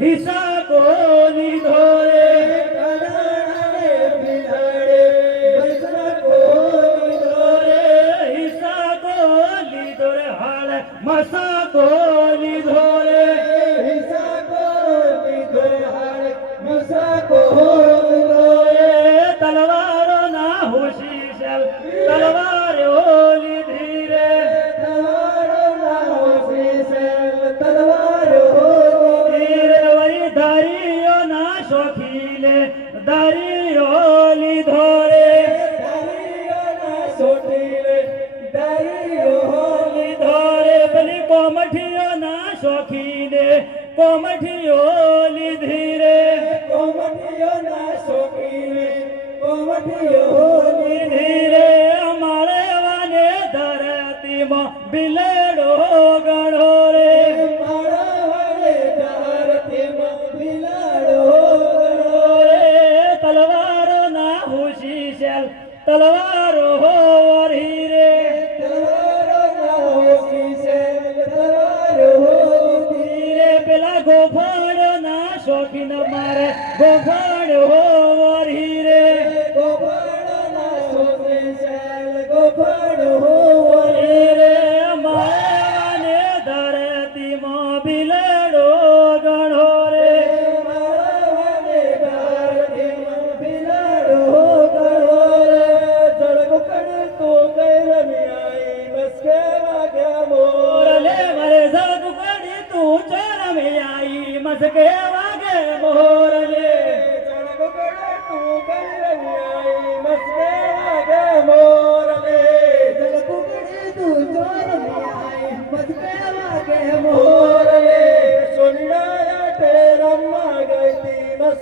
હિસા કો લીધો રે કનાણે બિલાડે મસાકો લીધો રે હિસાકો લીધો રે હાલ મસાકો લીધો રે હિસાકો લીધો રે હાલ મસાકો લીધો રે તલવારો ના હોશી શેલ તલવાર લીધી રે તલવારો ના હોશી શેલ તલવાર લીધી રે વળી ધારીઓ ના શોખીલે ધારીઓ લીધો રે ધારીઓ ના શોખીલે ધારીઓ લીધો રે પેલી કોમઠીઓ ના શોખીલે કોમઠીઓ લીધી રે કોમઠીઓ ના શોખીલે કોમઠીઓ લીધી રે અમારે વાને ધરતીમાં બિલાડો ગણો રે મારા વાને ધરતીમાં બિલાડો ગણો રે તલવારો ના હોશી શેલ તલવારો વરી રે તલવારો ના હોશી શેલ તલવારો વરી રે પેલા ગોફાળો ના શોખીન મારે ગોફાળો વરી રે ગોફાળો ના શોખીન શેલ ગોફાળો વરી રે મારે ધરતીમાં બિલાડો ગણો રે મારે ધરતીમાં બિલાડો ગણો રે જળગુકડ તો ગઈ રમ્યાઈ બસ કેવા ગયા મોર લે મારે જળગુકડ તું ચરમ્યાઈ મસ કેવા ગે મોર લે જળગુકડ તું ગઈ રમ્યાઈ મસ કેવા ગે મોર લે જળગુકડ તું ચરમ્યાઈ મસ કેવા ગે મોર લે સોનિયા તે રમ્મા ગઈ મસ